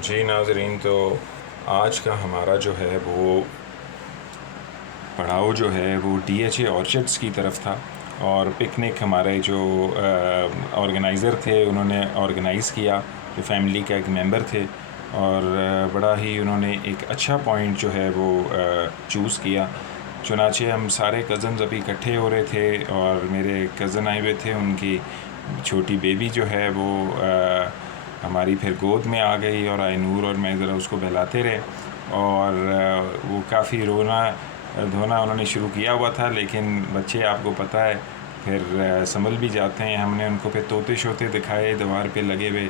जी नाज़रीन, तो आज का हमारा जो है वो पड़ाव जो है वो डीएचए ऑर्चिड्स की तरफ था। और पिकनिक हमारे जो ऑर्गेनाइज़र थे उन्होंने ऑर्गेनाइज़ किया, जो फैमिली का एक मेंबर थे। और बड़ा ही उन्होंने एक अच्छा पॉइंट जो है वो चूज़ किया। चुनाचे हम सारे कज़न्स अभी इकट्ठे हो रहे थे और मेरे कज़न आए हुए थे। उनकी छोटी बेबी जो है वो हमारी फिर गोद में आ गई और आइनूर और मैं ज़रा उसको बहलाते रहे। और वो काफ़ी रोना धोना उन्होंने शुरू किया हुआ था, लेकिन बच्चे आपको पता है फिर संभल भी जाते हैं। हमने उनको फिर तोते शोते दिखाए, दीवार पे लगे हुए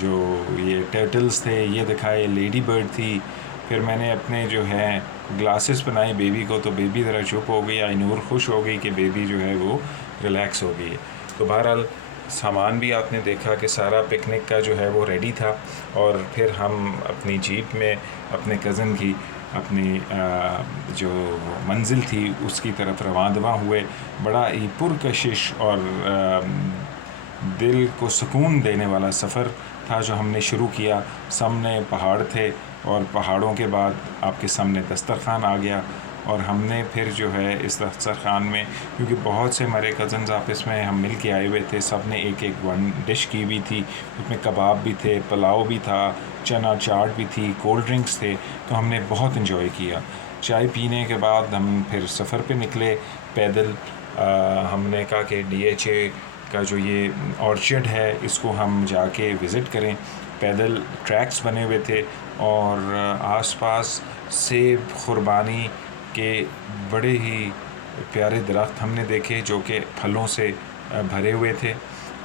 जो ये टर्टल्स थे ये दिखाए, लेडी बर्ड थी। फिर मैंने अपने जो है ग्लासेस बनाए बेबी को, तो बेबी ज़रा चुप हो गई। आइनूर खुश हो गई कि बेबी जो है वो रिलैक्स हो गई है। तो बहरहाल सामान भी आपने देखा कि सारा पिकनिक का जो है वो रेडी था। और फिर हम अपनी जीप में अपने कज़न की अपनी जो मंजिल थी उसकी तरफ रवां हुए। बड़ा ही पुरकशिश और दिल को सुकून देने वाला सफ़र था जो हमने शुरू किया। सामने पहाड़ थे और पहाड़ों के बाद आपके सामने दस्तरखान आ गया। और हमने फिर जो है इस दस्तरखान में, क्योंकि बहुत से हमारे कज़न्स आपस में हम मिल के आए हुए थे, सब ने एक एक वन डिश की हुई थी। उसमें कबाब भी थे, पुलाव भी था, चना चाट भी थी, कोल्ड ड्रिंक्स थे। तो हमने बहुत इन्जॉय किया। चाय पीने के बाद हम फिर सफ़र पे निकले पैदल। हमने कहा कि डीएचए का जो ये ऑर्चिड है इसको हम जाके विज़िट करें। पैदल ट्रैक्स बने हुए थे और आसपास सेब खुरबानी के बड़े ही प्यारे दरख्त हमने देखे जो कि फलों से भरे हुए थे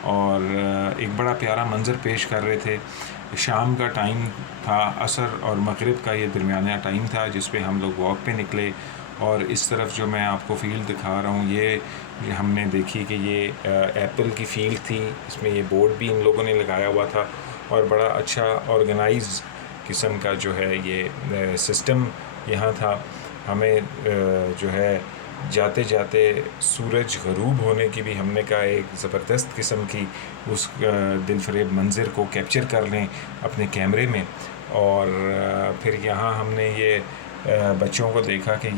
और एक बड़ा प्यारा मंज़र पेश कर रहे थे। शाम का टाइम था, असर और मगरिब का ये दरमियाना टाइम था जिस पे हम लोग वॉक पे निकले। और इस तरफ जो मैं आपको फ़ील्ड दिखा रहा हूँ ये हमने देखी कि ये एप्पल की फ़ील्ड थी। इसमें ये बोर्ड भी इन लोगों ने लगाया हुआ था और बड़ा अच्छा ऑर्गेनाइज किस्म का जो है ये सिस्टम यहाँ था। हमें जो है जाते जाते सूरज ग़रूब होने की भी हमने कहा एक ज़बरदस्त किस्म की उस दिलफरेब मंज़र को कैप्चर कर लें अपने कैमरे में। और फिर यहाँ हमने ये बच्चों को देखा कि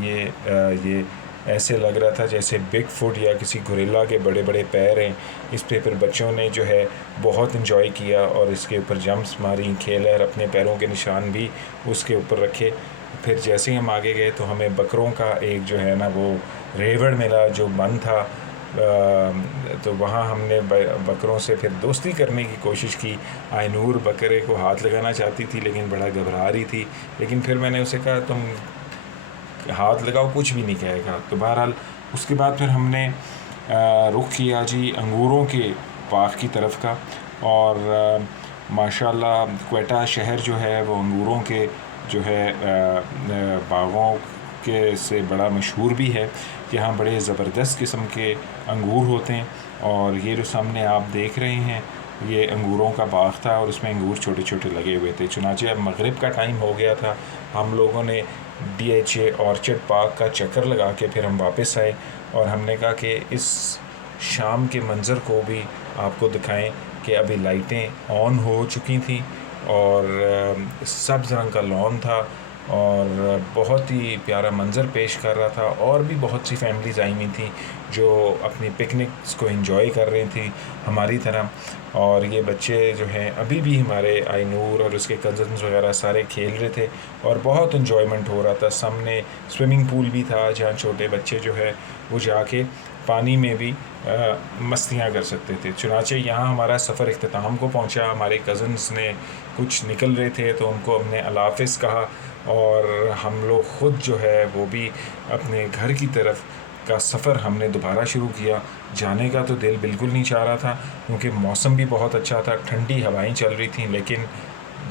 ये ऐसे लग रहा था जैसे बिग फुट या किसी गोरिल्ला के बड़े बड़े पैर हैं। इस पे फिर बच्चों ने जो है बहुत इन्जॉय किया और इसके ऊपर जंप्स मारी, खेले और अपने पैरों के निशान भी उसके ऊपर रखे। फिर जैसे ही हम आगे गए तो हमें बकरों का एक जो है ना वो रेवड़ मिला जो बंद था। तो वहाँ हमने बकरों से फिर दोस्ती करने की कोशिश की। आइनूर बकरे को हाथ लगाना चाहती थी लेकिन बड़ा घबरा रही थी, लेकिन फिर मैंने उसे कहा तुम हाथ लगाओ, कुछ भी नहीं कहेगा। तो बहरहाल उसके बाद फिर हमने रुख किया जी अंगूरों के बाग की तरफ का। और माशाल्लाह क्वेटा शहर जो है वो अंगूरों के जो है बागों के से बड़ा मशहूर भी है। यहाँ बड़े ज़बरदस्त किस्म के अंगूर होते हैं। और ये जो सामने आप देख रहे हैं ये अंगूरों का बाग था और उसमें अंगूर छोटे छोटे लगे हुए थे। चुनाचे अब मगरिब का टाइम हो गया था। हम लोगों ने डीएचए ऑर्चिड पार्क का चक्कर लगा के फिर हम वापस आए और हमने कहा कि इस शाम के मंज़र को भी आपको दिखाएं कि अभी लाइटें ऑन हो चुकी थी और सब्ज़ रंग का लॉन था और बहुत ही प्यारा मंज़र पेश कर रहा था। और भी बहुत सी फैमिलीज़ आई हुई थी जो अपनी पिकनिक्स को एंजॉय कर रही थी हमारी तरह। और ये बच्चे जो हैं अभी भी हमारे आइनूर और उसके कज़न्स वगैरह सारे खेल रहे थे और बहुत इन्जॉयमेंट हो रहा था। सामने स्विमिंग पूल भी था जहाँ छोटे बच्चे जो है वो जाके पानी में भी मस्तियाँ कर सकते थे। चुनाचे यहाँ हमारा सफ़र इख्तिताम को पहुँचा। हमारे कज़न्स ने कुछ निकल रहे थे तो उनको हमने अल्लाह हाफ़िज़ कहा और हम लोग ख़ुद जो है वो भी अपने घर की तरफ का सफ़र हमने दोबारा शुरू किया। जाने का तो दिल बिल्कुल नहीं चाह रहा था क्योंकि मौसम भी बहुत अच्छा था, ठंडी हवाएं चल रही थीं। लेकिन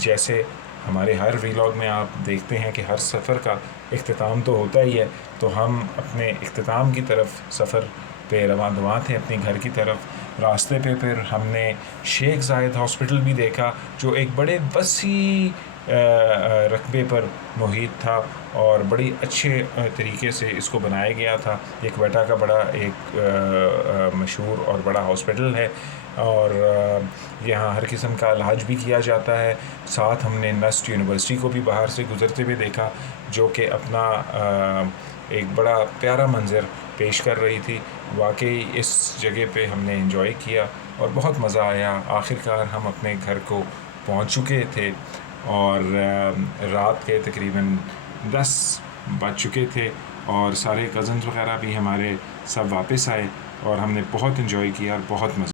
जैसे हमारे हर व्लॉग में आप देखते हैं कि हर सफ़र का इख्तिताम तो होता ही है, तो हम अपने इख्तिताम की तरफ सफ़र पे रवां थे अपने घर की तरफ। रास्ते पे फिर हमने शेख ज़ायद हॉस्पिटल भी देखा जो एक बड़े वसी रकबे पर मुहित था और बड़ी अच्छे तरीके से इसको बनाया गया था। एक क्वेटा का बड़ा एक मशहूर और बड़ा हॉस्पिटल है और यहाँ हर किस्म का इलाज भी किया जाता है। साथ हमने नस्ट यूनिवर्सिटी को भी बाहर से गुज़रते हुए देखा, जो कि अपना एक बड़ा प्यारा मंज़र पेश कर रही थी। वाकई इस जगह पे हमने एंजॉय किया और बहुत मज़ा आया। आखिरकार हम अपने घर को पहुंच चुके थे और रात के तकरीबन 10 बज चुके थे और सारे कज़न्स वगैरह भी हमारे सब वापस आए और हमने बहुत एंजॉय किया और बहुत मज़ा